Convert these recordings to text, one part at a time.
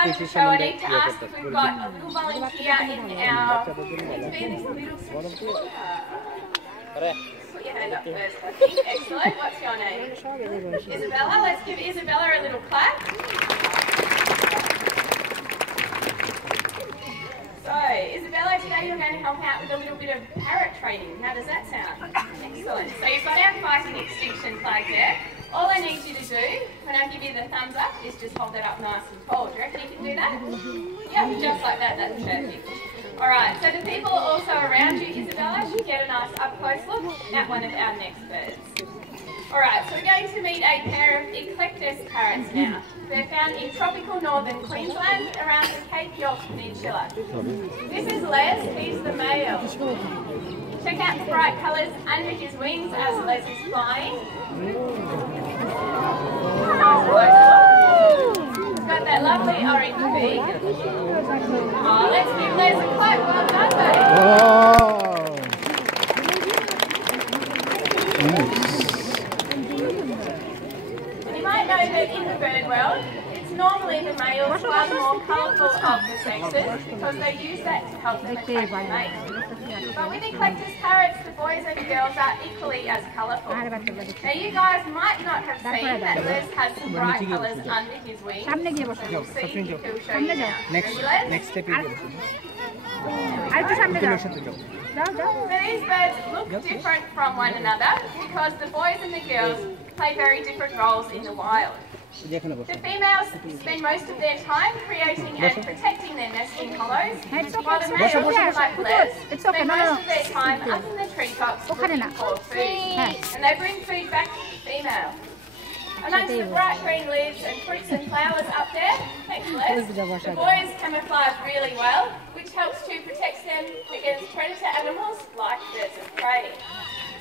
time of the show, I need to ask if we've got a little volunteer in our... Put your hand up first, I think. Excellent. What's your name? Isabella. Let's give Isabella a little clap. So, Isabella, today you're going to help out with a little bit of parrot training. How does that sound? Excellent. So you've got our fighting extinction flag there. All I need you to do, when I give you the thumbs up, is just hold it up nice and tall. Do you reckon you can do that? Yeah, just like that. That's perfect. Alright, so the people also around you, Isabella, should get a nice up-close look at one of our next birds. Alright, so we're going to meet a pair of Eclectus parrots now. They're found in tropical northern Queensland around the Cape York Peninsula. This is Les, he's the male. Check out the bright colours under his wings as Les is flying. He's got that lovely orange beak. Oh, let's give Les a clap. Well done, buddy. And you might know that in the bird world, it's normally the males who are the more colourful of the sexes because they use that to help them attract a mate. But with Eclectus parrots, the boys and the girls are equally as colourful. Now you guys might not have seen that Les has some bright colours under his wings. So you'll see, he'll show you now. Next step is So these birds look different from one another because the boys and the girls play very different roles in the wild. The females spend most of their time creating and protecting their nesting hollows, while the males, like Les, spend most of their time up in the treetops looking for food. And they bring food back to the female. Amongst the bright green leaves and fruits and flowers up there, thanks Les, the boys camouflage really well, which helps to protect them against predator animals like birds of prey.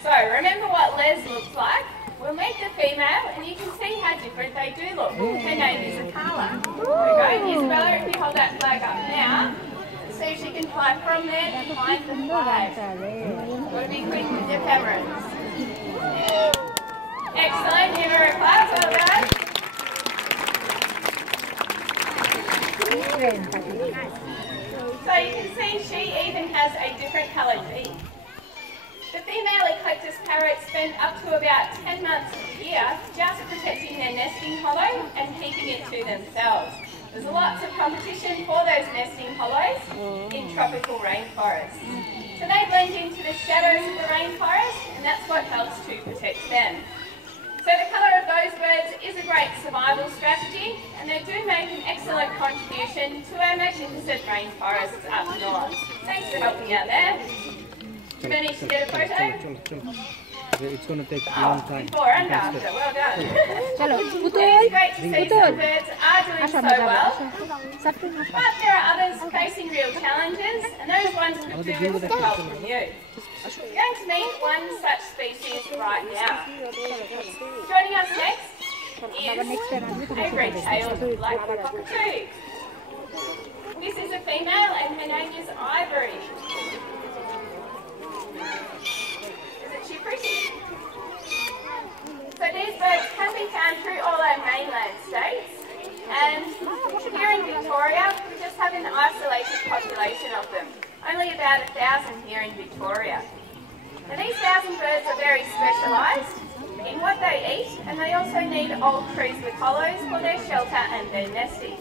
So remember what Les looks like. We'll meet the female and you can see how different they do look. Her name is Akala. There we go. Isabella, if you hold that flag up now, see if she can fly from there and find the flag. You've got to be quick with your cameras. Excellent. Give her a clap. Well done. So you can see she even has a different coloured beak. The female Eclectus parrots spend up to about 10 months of the year just protecting their nesting hollow and keeping it to themselves. There's lots of competition for those nesting hollows in tropical rainforests. So they blend into the shadows of the rainforest and that's what helps to protect them. So the colour of those birds is a great survival strategy and they do make an excellent contribution to our magnificent rainforests up north. Thanks for helping out there. Did you manage to get a photo? It's going to take a long time. Before and after, well done. It is great to see some birds are doing so well, but there are others facing real challenges, and those ones could do with some help from you. We're going to meet one such species right now. Joining us next is a red-tailed black cockatoo. This is a female, and her name is Ivory. Isn't she pretty? So these birds can be found through all our mainland states, and here in Victoria we just have an isolated population of them, only about 1,000 here in Victoria. Now these 1,000 birds are very specialised in what they eat, and they also need old trees with hollows for their shelter and their nesting.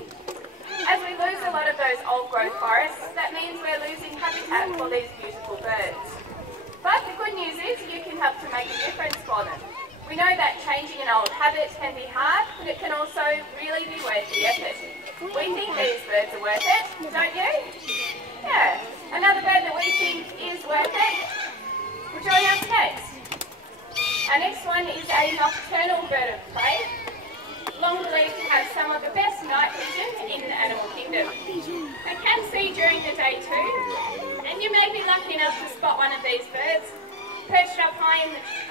As we lose a lot of those old growth forests, that means we're losing habitat for these beautiful birds. But the good news is you can help to make a difference for them. We know that changing an old habit can be hard, but it can also really be worth the effort. We think these birds are worth it, don't you? Yeah. Another bird that we think is worth it will join us next. Our next one is a nocturnal bird of prey, long believed to have some of the best night vision in the animal kingdom. They can see during the day too, and you may be lucky enough to spot one of these birds perched up high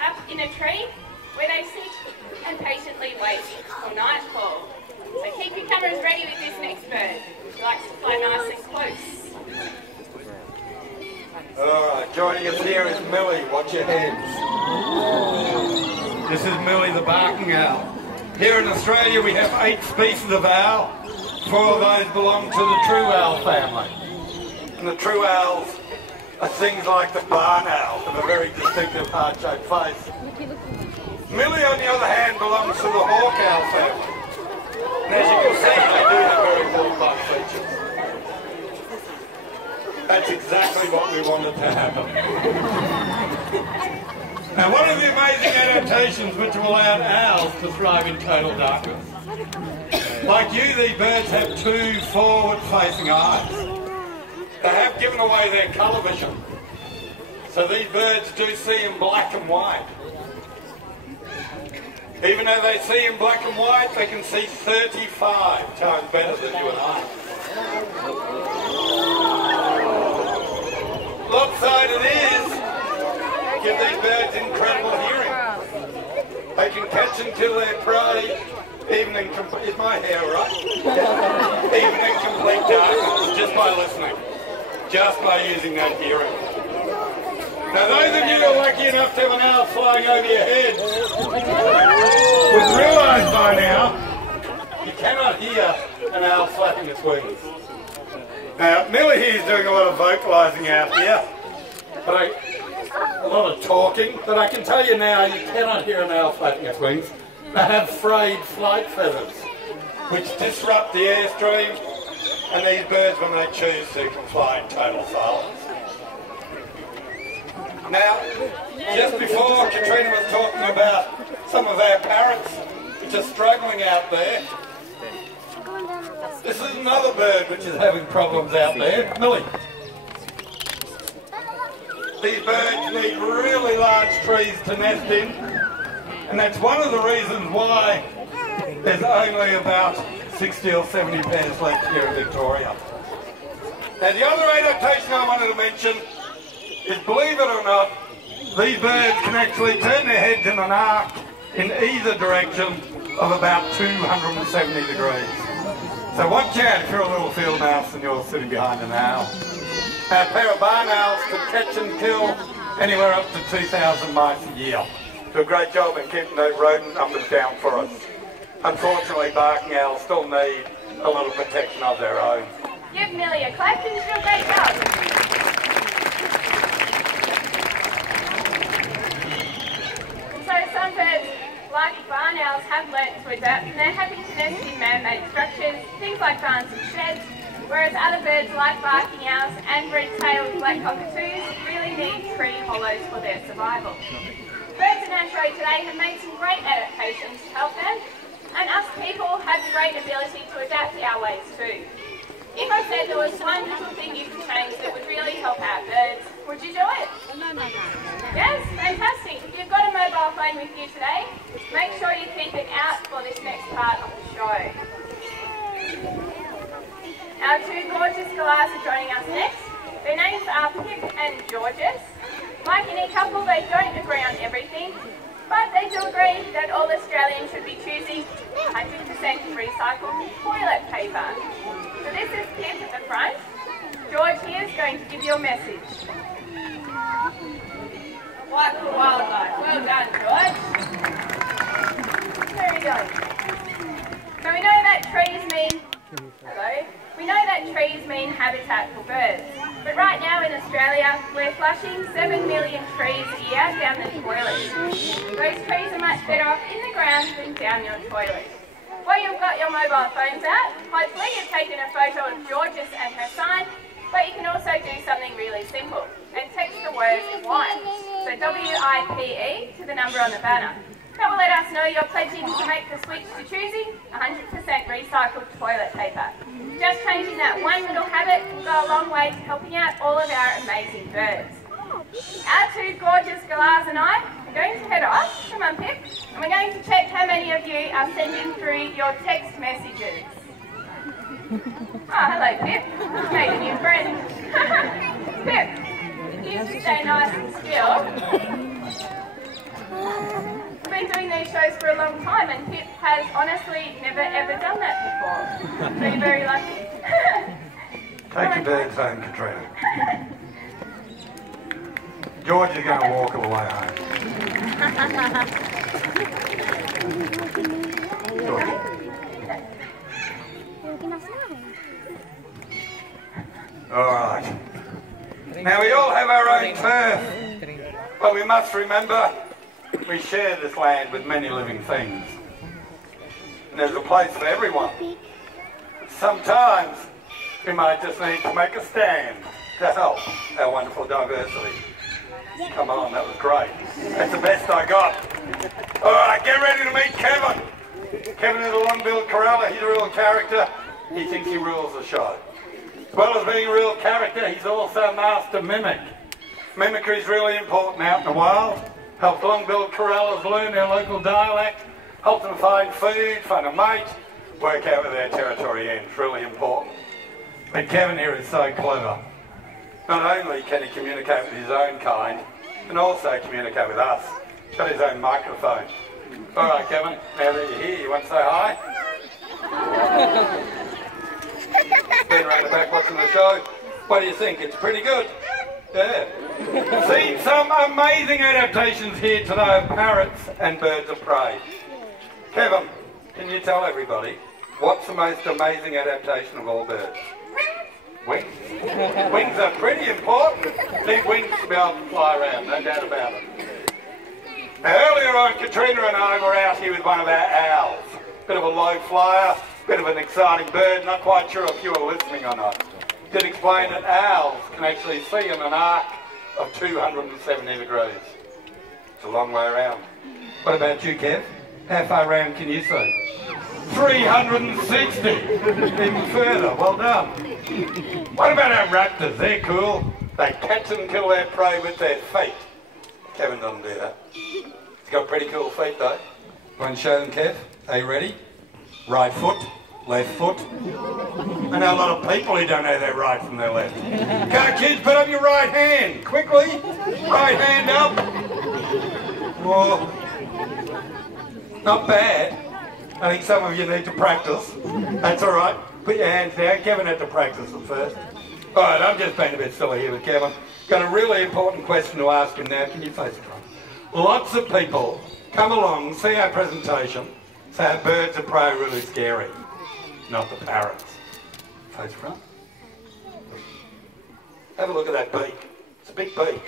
up in a tree where they sit and patiently wait for nightfall. So keep your cameras ready with this next bird. He likes to fly nice and close. Alright, joining us here is Millie. Watch your heads. This is Millie the barking owl. Here in Australia we have 8 species of owl. 4 of those belong to the true owl family. And the true owls are things like the barn owl with a very distinctive heart-shaped face. Millie, on the other hand, belongs to the hawk owl family. And as you can see, they do have very hawk-like features. That's exactly what we wanted to happen. Now, one of the amazing adaptations which have allowed owls to thrive in total darkness. Like you, these birds have 2 forward-facing eyes. They have given away their colour vision. So these birds do see in black and white. Even though they see in black and white, they can see 35 times better than you and I. Lopsided is, give these birds incredible hearing. They can catch and kill their prey, even in complete, is my hair right? Even in complete darkness, just by listening. Just by using that hearing. Now those of you who are lucky enough to have an owl flying over your heads would realise by now you cannot hear an owl flapping its wings. Now Millie here is doing a lot of vocalising out here, but a lot of talking, but I can tell you now you cannot hear an owl flapping its wings. They have frayed flight feathers which disrupt the airstream. And these birds, when they choose to, can fly in total silence. Now, just before Katrina was talking about some of our parrots which are struggling out there, this is another bird which is having problems out there. Millie. These birds need really large trees to nest in, and that's one of the reasons why there's only about 60 or 70 pairs left here in Victoria. Now the other adaptation I wanted to mention is, believe it or not, these birds can actually turn their heads in an arc in either direction of about 270 degrees. So watch out if you're a little field mouse and you're sitting behind an owl. Now, a pair of barn owls could catch and kill anywhere up to 2,000 mice a year. Do a great job in keeping those rodent numbers down for us. Unfortunately, barking owls still need a little protection of their own. Give Millie a clap and she'll do a great job. So some birds, like barn owls, have learnt to adapt, and they're happy to nest in man-made structures, things like barns and sheds, whereas other birds like barking owls and red-tailed black cockatoos really need tree hollows for their survival. Birds in our show today have made some great adaptations to help them, and us people have the great ability to adapt our ways too. If I said there was one little thing you could change that would really help our birds, would you do it? No. Yes? Fantastic. If you've got a mobile phone with you today, make sure you keep it out for this next part of the show. Our 2 gorgeous galahs are joining us next. Their names are Pip and Georges. Like any couple, they don't agree on everything, but they do agree that all Australians should be choosing 100% recycled toilet paper. So this is Pip at the front. George here is going to give you a message. White for wildlife. Well done, George. Very good. So we know that trees mean... Hello? We know that trees mean habitat for birds. But right now in Australia, we're flushing 7 million trees a year down the toilet. Those trees are much better off in the ground than down your toilet. While you've got your mobile phones out, hopefully you've taken a photo of Georges and her sign, but you can also do something really simple and text the word WIPE, so WIPE, to the number on the banner. That will let us know you're pledging to make the switch to choosing 100% recycled toilet paper. Just changing that one little habit will go a long way to helping out all of our amazing birds. Our 2 gorgeous galahs and I are going to head off, come on Pip, and we're going to check how many of you are sending through your text messages. Oh, hello Pip, you've made a new friend. Pip, you should stay nice and still. We've been doing these shows for a long time and Pip has honestly never ever done that before. So you're very lucky. Take your birds home, Katrina. George is going to walk all the way home. George. Alright. Now we all have our own turf, but we must remember we share this land with many living things. And there's a place for everyone. Sometimes we might just need to make a stand to help our wonderful diversity. Come on, that was great. That's the best I got. Alright, get ready to meet Kevin. Kevin is a long-billed corraller. He's a real character. He thinks he rules the show. As well as being a real character, he's also a master mimic. Mimicry is really important out in the wild. Helps long-billed corrallers learn their local dialect, helps them find food, find a mate, work out where their territory ends. Really important. But Kevin here is so clever. Not only can he communicate with his own kind, and also communicate with us. He's got his own microphone. Alright Kevin, now that you're here, you want to say hi? Been around the back watching the show. What do you think? It's pretty good. Yeah. Seen some amazing adaptations here today of parrots and birds of prey. Kevin, can you tell everybody what's the most amazing adaptation of all birds? Wings. Wings are pretty important. Need wings to be able to fly around, no doubt about it. Now earlier on, Katrina and I were out here with one of our owls. Bit of a low flyer, bit of an exciting bird, not quite sure if you were listening or not. Did explain that owls can actually see in an arc of 270 degrees. It's a long way around. What about you, Kev? How far around can you see? 360! Even further, well done. What about our raptors? They're cool. They catch and kill their prey with their feet. Kevin doesn't do that. He's got pretty cool feet though. Want to show them, Kev? Are you ready? Right foot, left foot. I know a lot of people who don't know their right from their left. Go kids, put up your right hand, quickly. Right hand up. Whoa. Not bad. I think some of you need to practice. That's all right. Put your hands down. Kevin had to practice it first. All right, I'm just being a bit silly here with Kevin. Got a really important question to ask him now. Can you face it, Ron? Lots of people come along, see our presentation, say our birds of prey are really scary. Not the parrots. Face front. Have a look at that beak. It's a big beak.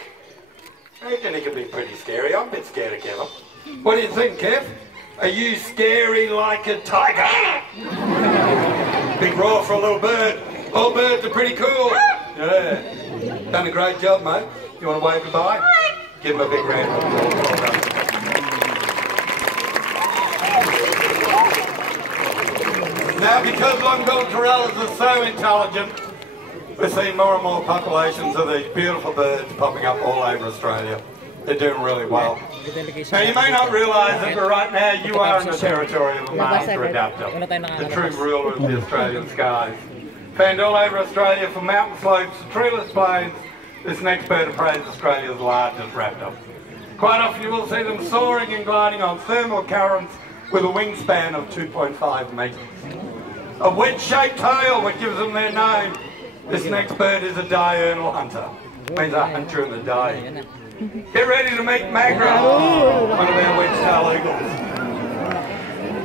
I reckon he can be pretty scary. I'm a bit scared of Kevin. What do you think, Kev? Are you scary like a tiger? Big roar for a little bird. All birds are pretty cool. Yeah. Done a great job, mate. You want to wave goodbye? Give him a big round of applause. Well done. Now, because long-billed corrallers are so intelligent, we're seeing more and more populations of these beautiful birds popping up all over Australia. They're doing really well. Now you may not realise it, but right now you are in the territory of a master adapter, the true ruler of the Australian skies. Found all over Australia from mountain slopes to treeless plains, this next bird of prey is Australia's largest raptor. Quite often you will see them soaring and gliding on thermal currents with a wingspan of 2.5 metres. A wedge-shaped tail, what gives them their name. This next bird is a diurnal hunter, means a hunt during the day. Get ready to meet Magra, one of our wedge-tail eagles.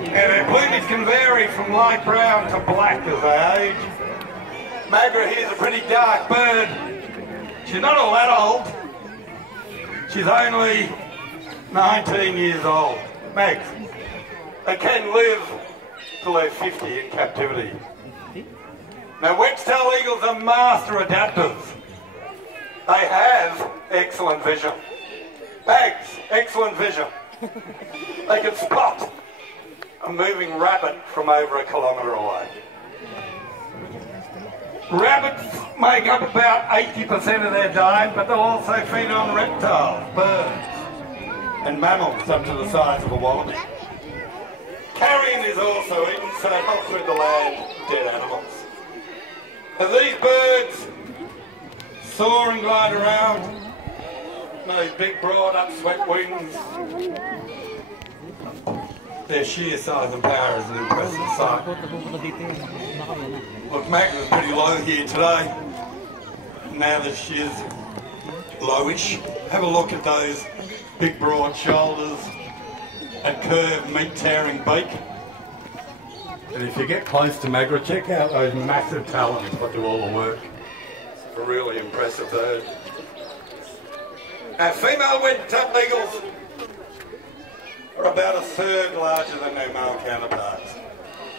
And their plumage can vary from light brown to black as they age. Magra here is a pretty dark bird. She's not all that old. She's only 19 years old. Mags, they can live till they're 50 in captivity. Now wedge-tail eagles are master adapters. They have excellent vision. Bags, excellent vision. They can spot a moving rabbit from over a kilometre away. Rabbits make up about 80% of their diet, but they'll also feed on reptiles, birds, and mammals up to the size of a wallaby. Carrion is also eaten, so they hop through the land, dead animals. Now these birds soar and glide around, those big broad upswept wings. Their sheer size and power is an impressive sight. Look, Magra's pretty low here today. Now that she's lowish, have a look at those big broad shoulders and curved meat-tearing beak. And if you get close to Magra, check out those massive talons that do all the work. A really impressive bird. Now, female wedge-tailed eagles are about a third larger than their male counterparts.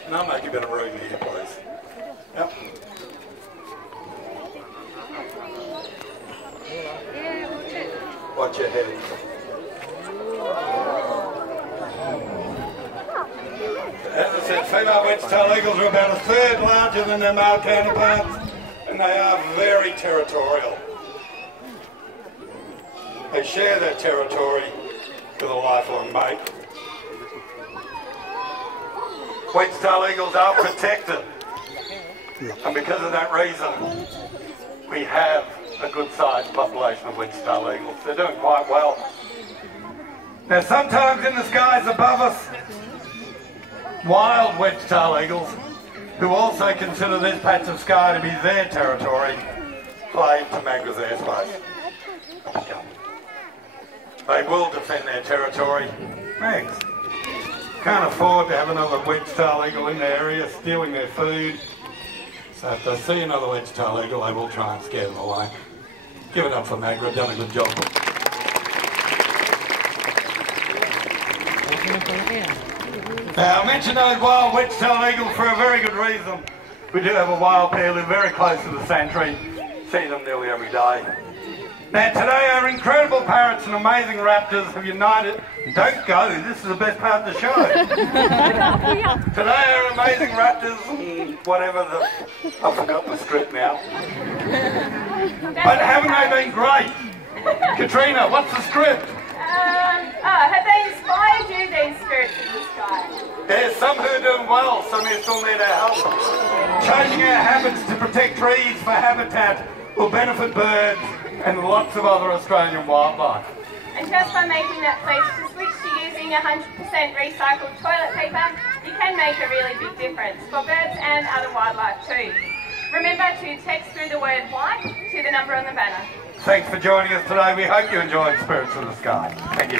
And I'll make a bit of room here, please. Yep. Watch your head. As I said, female wedge-tailed eagles are about a third larger than their male counterparts, and they are very territorial. They share their territory with a lifelong mate. Wedge-tailed eagles are protected, and because of that reason, we have a good-sized population of wedge-tailed eagles. They're doing quite well. Now, sometimes in the skies above us, wild wedge-tailed eagles, who also consider this patch of sky to be their territory, fly into Magra's airspace. They will defend their territory. Thanks. Can't afford to have another wedge-tailed eagle in the area stealing their food. So if they see another wedge-tailed eagle, they will try and scare them away. Give it up for Magra, done a good job. Now, I mentioned those wild wedge-tailed eagles for a very good reason. We do have a wild pair live very close to the sanctuary. See them nearly every day. Now, today our incredible parrots and amazing raptors have united. Don't go, this is the best part of the show. Today our amazing raptors, whatever the... I've forgotten the script now. But haven't they been great? Katrina, what's the script? Have they inspired you, these spirits in the sky? There's some who are doing well, some who still need our help. Changing our habits to protect trees for habitat will benefit birds and lots of other Australian wildlife. And just by making that pledge to switch to using 100% recycled toilet paper, you can make a really big difference for birds and other wildlife too. Remember to text through the word white to the number on the banner. Thanks for joining us today. We hope you enjoyed Spirits of the Sky. Thank you.